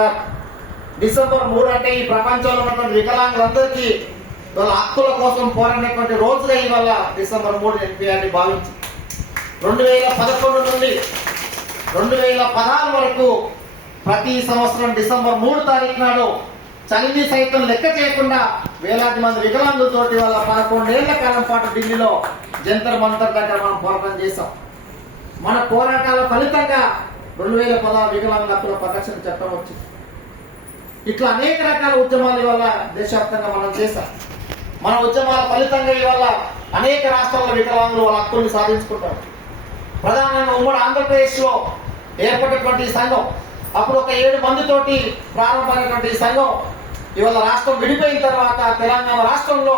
Ambedkar December 3 అంటే ఈ ప్రపంచంలో ఉన్నటువంటి వికలాంగులందరికీ వాళ్ళ హక్కుల కోసం పోరాడినటువంటి రోజుగా ఇవాళ డిసెంబర్ 3 ఎన్పిఆర్ని భావించి 2011 నుండి 2016 వరకు ప్రతి సంవత్సరం డిసెంబర్ 3 తారీఖు నాడు చలిని సైతం లెక్క చేయకుండా వేలాది మంది వికలాంగులతోటి వాళ్ళ 11 ఏళ్ల కాలం పాటు ఢిల్లీలో జంతర్ మంతర్ దగ్గర మనం పోరాటం చేశాం. మన పోరాటాల ఫలితంగా 2016 వికలాంగుల హక్కుల పరిరక్షణ చట్టం వచ్చింది. ఇట్లా అనేక రకాల ఉద్యమాలు ఇవాళ దేశవ్యాప్తంగా మనం చేశాం. మన ఉద్యమాల ఫలితంగా ఇవాళ అనేక రాష్ట్రాల వికలాంగులు వాళ్ళ హక్కుల్ని సాధించుకుంటారు. ప్రధానంగా ఉమ్మడి ఆంధ్రప్రదేశ్ లో ఏర్పడినటువంటి సంఘం అప్పుడు ఒక 7 మందితోటి ప్రారంభమైనటువంటి సంఘం ఇవాళ రాష్ట్రం విడిపోయిన తర్వాత తెలంగాణ రాష్ట్రంలో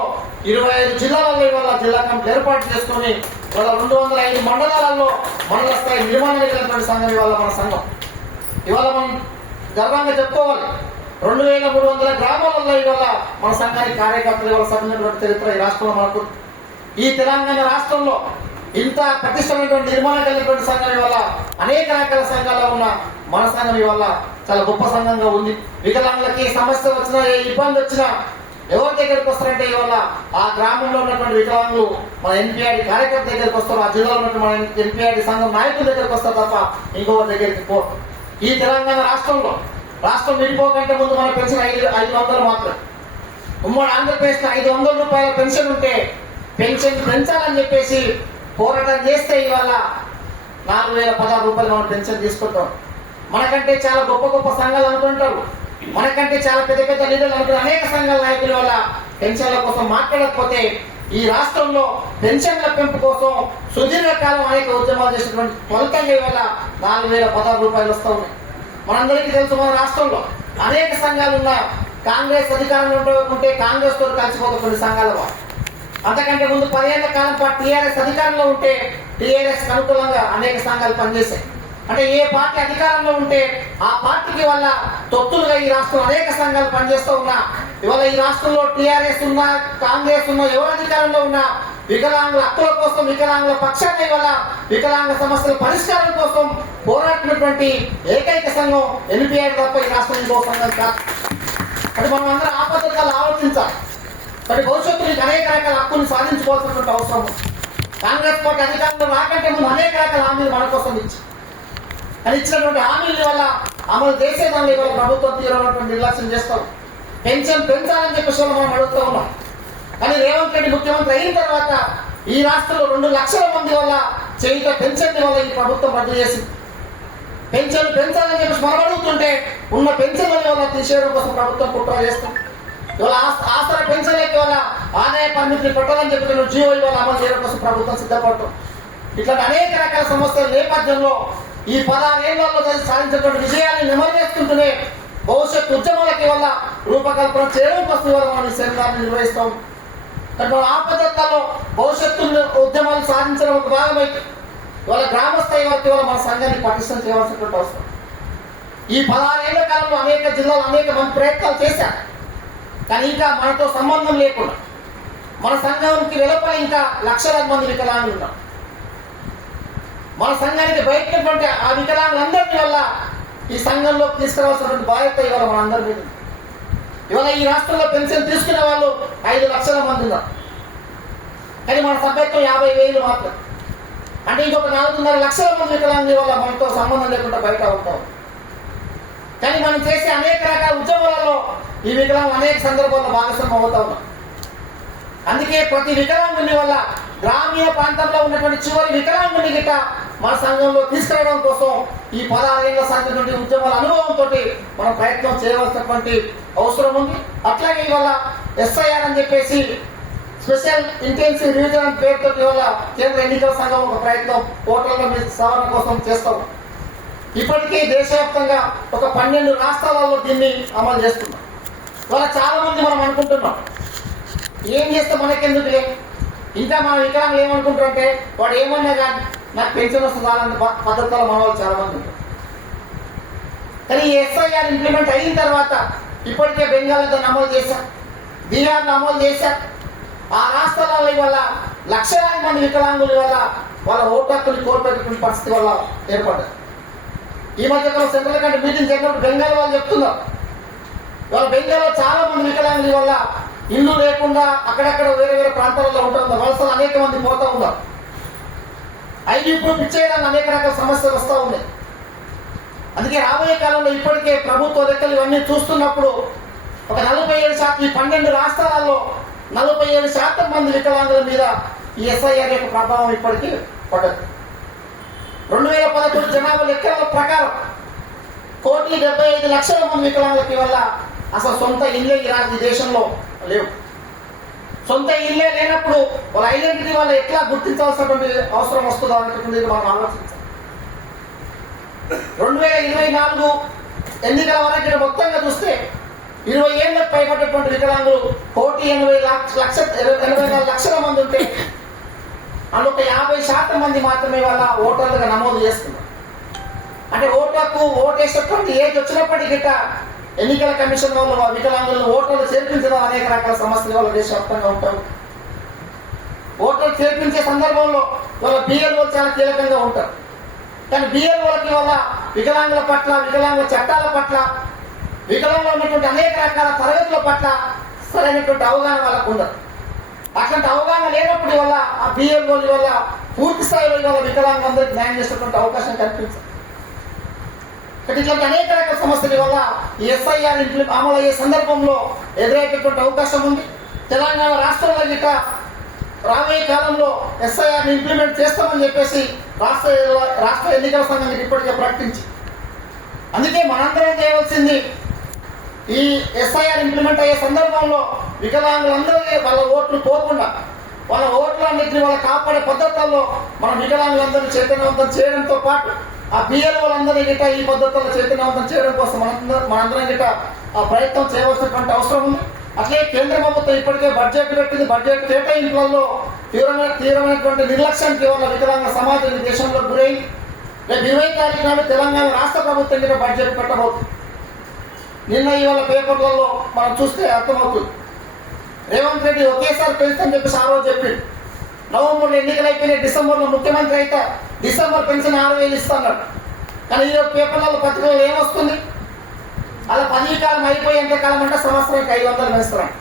25 జిల్లాలలో ఇవాళ జిల్లా కమిటీ ఏర్పాటు చేసుకుని ఇవాళ 205 మండలాలలో మండల స్థాయి నిర్మాణం జరిగినటువంటి సంఘం ఇవాళ మన సంఘం. ఇవాళ మనం గర్వంగా చెప్పుకోవాలి, 2300 గ్రామాలలో ఇవాళ మన సంఘానికి కార్యకర్తలు ఇవాళ సభ్యులైనటువంటి చరిత్ర ఈ రాష్ట్రంలో మనకు. ఈ తెలంగాణ రాష్ట్రంలో ఇంత ప్రతిష్టమైనటువంటి నిర్మాణం కలిగినటువంటి సంఘం ఇవాళ అనేక రకాల సంఘాల్లో ఉన్న మన సంఘం ఇవాళ చాలా గొప్ప సంఘంగా ఉంది. వికలాంగులకి సమస్య వచ్చినా, ఏ ఇబ్బంది వచ్చినా ఎవరి దగ్గరికి వస్తారంటే ఇవాళ ఆ గ్రామంలో ఉన్నటువంటి వికలాంగులు మన ఎన్పిఆర్డి కార్యకర్త దగ్గరికి వస్తారు, ఆ జిల్లాలో ఉన్నటువంటి మన ఎన్పిఆర్డి సంఘం నాయకుల దగ్గరికి వస్తారు తప్ప ఇంకొకరి దగ్గరికి పో. ఈ తెలంగాణ రాష్ట్రంలో రాష్ట్రం విడిపోకంటే ముందు మన పెన్షన్ 500 మాత్రం. ఉమ్మడి ఆంధ్రప్రదేశ్ 500 రూపాయల పెన్షన్ ఉంటే పెన్షన్ పెంచాలని చెప్పేసి పోరాటం చేస్తే ఇవాళ 4016 రూపాయలు మనం పెన్షన్ తీసుకుంటాం. మనకంటే చాలా గొప్ప గొప్ప సంఘాలు అనుకుంటారు, మనకంటే చాలా పెద్ద పెద్ద లీడర్లు అనుకున్న అనేక సంఘాల నాయకుల వల్ల పెన్షన్ల కోసం మాట్లాడకపోతే ఈ రాష్ట్రంలో పెన్షన్ల పెంపు కోసం సుదీర్ఘకాలం అనేక ఉద్యమాలు చేసినటువంటి ఫలితంగా ఇవాళ 4016 రూపాయలు వస్తూ ఉన్నాయి. మనందరికీ తెలుసు, మన రాష్ట్రంలో అనేక సంఘాలు ఉన్న కాంగ్రెస్ అధికారంలో ఉంటే కాంగ్రెస్ తో కలిసిపోతున్న కొన్ని సంఘాల వాళ్ళు. అంతకంటే ముందు 10 ఏళ్ల కాలం పాటు టీఆర్ఎస్ అధికారంలో ఉంటే టీఆర్ఎస్ అనుకూలంగా అనేక సంఘాలు పనిచేశాయి. అంటే ఏ పార్టీ అధికారంలో ఉంటే ఆ పార్టీకి వల్ల తొత్తులుగా ఈ రాష్ట్రంలో అనేక సంఘాలు పనిచేస్తూ ఉన్నా ఇవాళ ఈ రాష్ట్రంలో టీఆర్ఎస్ ఉన్నా కాంగ్రెస్ ఉన్నా ఎవరు అధికారంలో ఉన్నా వికలాంగుల హక్కుల కోసం వికలాంగుల పక్షాన ఇవాళ వికలాంగుల సమస్యల పరిష్కారం కోసం పోరాడినటువంటి ఏకైక సంఘం ఎన్పిఆర్ తప్ప ఈ రాష్ట్రం ఇంకో సంఘం కాదు. అంటే మనం అందరం ఆ పద్ధతిలో ఆలోచించాలి. మరి భవిష్యత్తులో అనేక రకాల హక్కుల్ని సాధించుకోవాల్సినటువంటి అవసరం. కాంగ్రెస్ పార్టీ అధికారంలో రాకంటే ముందు అనేక రకాల హామీలు మన కోసం అని ఇచ్చినటువంటి హామీల వల్ల అమలు చేసేదాన్ని ఇవాళ ప్రభుత్వం తీవ్రమైనటువంటి నిర్లక్ష్యం చేస్తాం. పెన్షన్ పెంచాలని చెప్పేసి మనం అడుగుతూ ఉన్నాం. కానీ రేవంత్ రెడ్డి ముఖ్యమంత్రి అయిన తర్వాత ఈ రాష్ట్రంలో 2 లక్షల మంది వల్ల చేయుత పెన్షన్ వల్ల ఈ ప్రభుత్వం రద్దు చేసింది. పెన్షన్ పెంచాలని చెప్పేసి మనం అడుగుతుంటే ఉన్న పెన్షన్ వల్ల తీసేయడం కోసం ప్రభుత్వం కుట్ర చేస్తాం. ఇవాళ ఆసరా పెన్షన్లకి వల్ల ఆదాయ పరిమితిని పెట్టాలని చెప్పి జీవో ఇవాళ అమలు చేయడం కోసం ప్రభుత్వం సిద్ధపడటం. ఇట్లాంటి అనేక రకాల సమస్యల నేపథ్యంలో ఈ 16 ఏళ్లలో సాధించినటువంటి విజయాన్ని నెమరేసుకుంటూనే భవిష్యత్ ఉద్యమాలకి వల్ల రూపకల్పన చేయడం కోసం ఇవాళ మనం ఈ సెమినార్ని నిర్వహిస్తాం. మన ఆ పద్ధతుల్లో భవిష్యత్తు ఉద్యమాలు సాధించడం ఒక భాగమైతే ఇవాళ గ్రామ స్థాయి వరకు ఇవాళ మన సంఘాన్ని పటిష్టం చేయవలసినటువంటి అవసరం. ఈ 16 ఏళ్ల కాలంలో అనేక జిల్లాలు అనేక మంది ప్రయత్నాలు చేశారు. కానీ ఇంకా మనతో సంబంధం లేకుండా మన సంఘానికి వెలుపల ఇంకా లక్షలాది మంది వికలాంగులు ఉన్నారు. మన సంఘానికి బయటటువంటి ఆ వికలాంగులందరినీ వల్ల ఈ సంఘంలో తీసుకురావాల్సినటువంటి బాధ్యత ఇవాళ మనందరి మీద. ఇవాళ ఈ రాష్ట్రంలో పెన్షన్ తీసుకునే వాళ్ళు 5 లక్షల మంది ఉన్నారు. కానీ మన సభ్యత్వం 50,000 మాత్రం. అంటే ఇంకొక 4.5 లక్షల మంది వికలాంగుల వల్ల మనతో సంబంధం లేకుండా బయట ఉంటాం. కానీ మనం చేసే అనేక రకాల ఉద్యమాలలో ఈ వికలాంగులు అనేక సందర్భాల్లో భాగస్వామ్యం అవుతా ఉన్నాం. అందుకే ప్రతి వికలాంగుని వల్ల గ్రామీణ ప్రాంతంలో ఉన్నటువంటి చివరి వికలాంగుని గిట్ట మన సంఘంలో తీసుకురావడం కోసం ఈ 16 ఏళ్ల సాగినటువంటి ఉద్యమాల అనుభవంతో మనం ప్రయత్నం చేయవలసినటువంటి అవసరం ఉంది. అట్లాగే ఇవాళ ఎస్ఐఆర్ అని చెప్పేసి స్పెషల్ ఇంటెన్సివ్ రివిజన్ అని పేరుతో ఇవాళ కేంద్ర ఎన్నికల సంఘం ఒక ప్రయత్నం ఓటర్ల మీద సవరణ కోసం చేస్తాం. ఇప్పటికీ దేశవ్యాప్తంగా ఒక 12 రాష్ట్రాలలో దీన్ని అమలు చేస్తున్నాం. ఇవాళ చాలా మంది మనం అనుకుంటున్నాం ఏం చేస్తే మనకెందుకులే, ఇంకా మన వికలాంగులు ఏమనుకుంటారంటే వాడు ఏమన్నా కానీ నాకు పెన్షన్ వస్తుందన్న పద్ధతిలో మన వాళ్ళు చాలా మంది ఉంటారు. కానీ ఈ ఎస్ఐఆర్ ఇంప్లిమెంట్ అయిన తర్వాత ఇప్పటికే బెంగాల్లో అమలు చేశాం, బీహార్లో అమలు చేశాం. ఆ రాష్ట్రాలలో ఇవాళ లక్షలాది మంది వికలాంగుల వల్ల వాళ్ళ ఓటు హక్కుని కోల్పోయేటువంటి పరిస్థితి వల్ల ఏర్పడ్డారు. ఈ మధ్య సెంట్రల్ కంటే మీటింగ్ జరిగినప్పుడు బెంగాల్ వాళ్ళు చెప్తున్నారు, ఇవాళ బెంగాల్లో చాలా మంది వికలాంగుల వల్ల ఇల్లు లేకుండా అక్కడక్కడ వేరే వేరే ప్రాంతాలలో ఉంటున్నారు, వలసలు అనేక మంది పోతా ఉన్నారు. ఐడి ప్రూఫ్ ఇచ్చేయడానికి అనేక రకాల సమస్యలు వస్తూ ఉన్నాయి. అందుకే రాబోయే కాలంలో ఇప్పటికే ప్రభుత్వ లెక్కలు ఇవన్నీ చూస్తున్నప్పుడు ఒక 47% ఈ 12 రాష్ట్రాలలో 47% మంది వికలాంగుల మీద ఈ ఎస్ఐఆర్ యొక్క ప్రభావం ఇప్పటికీ పడదు. 2011 జనాభా లెక్కల ప్రకారం 1,75,00,000 మంది వికలాంగులకి వల్ల అసలు సొంత ఇల్లే ఈ దేశంలో లేవు. సొంత ఇల్లే లేనప్పుడు వాళ్ళ ఐడెంటిటీ వల్ల ఎట్లా గుర్తించాల్సినటువంటి అవసరం వస్తుందో అనేటువంటిది మనం ఆలోచించాలి. 2024 ఎన్నికల వరకు మొత్తంగా చూస్తే 20 ఏళ్లకు పైబడ్డటువంటి వికలాంగులు 1,84,00,000 మంది ఉంటే అందులో 50% మంది మాత్రమే వాళ్ళ ఓటర్లుగా నమోదు చేస్తున్నారు. అంటే ఓటేసేటువంటి ఏజ్ వచ్చినప్పటికీ ఎన్నికల కమిషన్ వాళ్ళు వికలాంగులను ఓటర్లు చేర్పించడం అనేక రకాల సమస్యలు వాళ్ళ దేశవ్యాప్తంగా ఉంటారు. ఓటర్లు చేర్పించే సందర్భంలో వాళ్ళ బిఎల్ఓ చాలా కీలకంగా ఉంటారు. కానీ బిఎల్ఓలకి వల్ల వికలాంగుల పట్ల, వికలాంగుల చట్టాల పట్ల, వికలాంగులు ఉన్నటువంటి అనేక రకాల తరగతుల పట్ల సరైనటువంటి అవగాహన వాళ్ళకు ఉండదు. అట్లాంటి అవగాహన లేనప్పుడు వల్ల ఆ బిఎల్ఓల వల్ల పూర్తి స్థాయిలో ఇవాళ వికలాంగులందరికీ న్యాయం చేసేటువంటి అవకాశం కల్పించారు. ఇట్లాంటి అనేక రకాల సమస్యల వల్ల ఈ ఎస్ఐఆర్ అమలు అయ్యే సందర్భంలో ఎదురయ్యేటటువంటి అవకాశం ఉంది. తెలంగాణ రాష్ట్రంలో గిట్ట రాబోయే కాలంలో ఎస్ఐఆర్ ఇంప్లిమెంట్ చేస్తామని చెప్పేసి రాష్ట్ర ఎన్నికల సంఘం ఇప్పటికే ప్రకటించి, అందుకే మనందరం చేయవలసింది ఈ ఎస్ఐఆర్ ఇంప్లిమెంట్ అయ్యే సందర్భంలో వికలాంగులందరికీ వాళ్ళ ఓట్లు పోకుండా వాళ్ళ ఓట్లన్నింటినీ వాళ్ళ కాపాడే పద్ధతుల్లో మనం వికలాంగులందరినీ చైతన్యవంతం చేయడంతో పాటు ఆ బిఎల్ఓలందరినీ గిట్ట ఈ పద్ధతుల్లో చైతన్యవంతం చేయడం కోసం మనందరం గిట్ట ఆ ప్రయత్నం చేయవలసినటువంటి అవసరం ఉంది. అట్లే కేంద్ర ప్రభుత్వం ఇప్పటికే బడ్జెట్ పెట్టింది. బడ్జెట్ కేటాయింపులలో తీవ్రమైనటువంటి నిర్లక్ష్యానికి వల్ల వికలాంగ సమాజం ఈ దేశంలో గురైంది. రేపు 20 తారీఖు నాడు తెలంగాణ రాష్ట్ర ప్రభుత్వం గిట్ట బడ్జెట్ పెట్టబోతుంది. నిన్న ఇవాళ పేపర్లలో మనం చూస్తే అర్థమవుతుంది. రేవంత్ రెడ్డి ఒకేసారి పెన్షన్ చెప్పేసి ఆ రోజు చెప్పింది. నవంబర్లో ఎన్నికలు అయిపోయినాయి, డిసెంబర్లో ముఖ్యమంత్రి అయితే డిసెంబర్ పెన్షన్ 6,000 ఇస్తున్నాడు. కానీ ఈరోజు పేపర్లలో పత్రికల్లో ఏమొస్తుంది, అలా పదవీ కాలం అయిపోయి ఎంతకాలం అంటే సంవత్సరానికి 500 పెంచుతారు.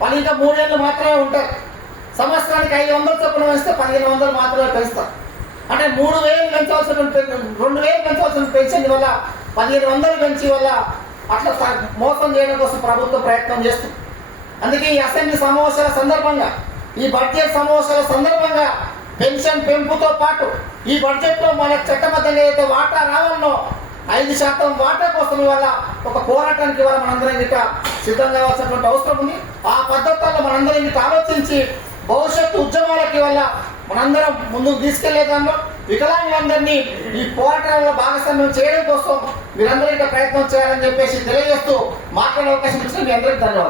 వాళ్ళు ఇంకా 3 ఏళ్ళు మాత్రమే ఉంటారు. సంవత్సరానికి 500 చొప్పున పెంచితే 1,500 మాత్రమే పెంచుతారు. అంటే 3,000 పెంచవలసిన 2,000 పెంచవలసిన పెన్షన్ వల్ల 1,500 పెంచి వల్ల అట్లా మోసం చేయడం కోసం ప్రభుత్వం ప్రయత్నం చేస్తుంది. అందుకే ఈ అసెంబ్లీ సమావేశాల సందర్భంగా, ఈ బడ్జెట్ సమావేశాల సందర్భంగా పెన్షన్ పెంపుతో పాటు ఈ బడ్జెట్ లో మన చట్టబద్ధంగా అయితే వాటా రావాలనో 5% వాటా కోసం వల్ల ఒక పోరాటానికి వల్ల మనందరం గిట్ట సిద్ధంగా కావాల్సినటువంటి అవసరం ఉంది. ఆ పద్ధతుల్లో మనందరం గిట్ట ఆలోచించి భవిష్యత్తు ఉద్యమాలకి వల్ల మనందరం ముందుకు తీసుకెళ్లే దానిలో వికలాంగులందరినీ ఈ పోరాటంలో భాగస్వామ్యం చేయడం కోసం మీరందరూ ఇక ప్రయత్నం చేయాలని చెప్పేసి తెలియజేస్తూ మాట్లాడే అవకాశం ఇచ్చిన మీ అందరికీ ధన్యవాదాలు.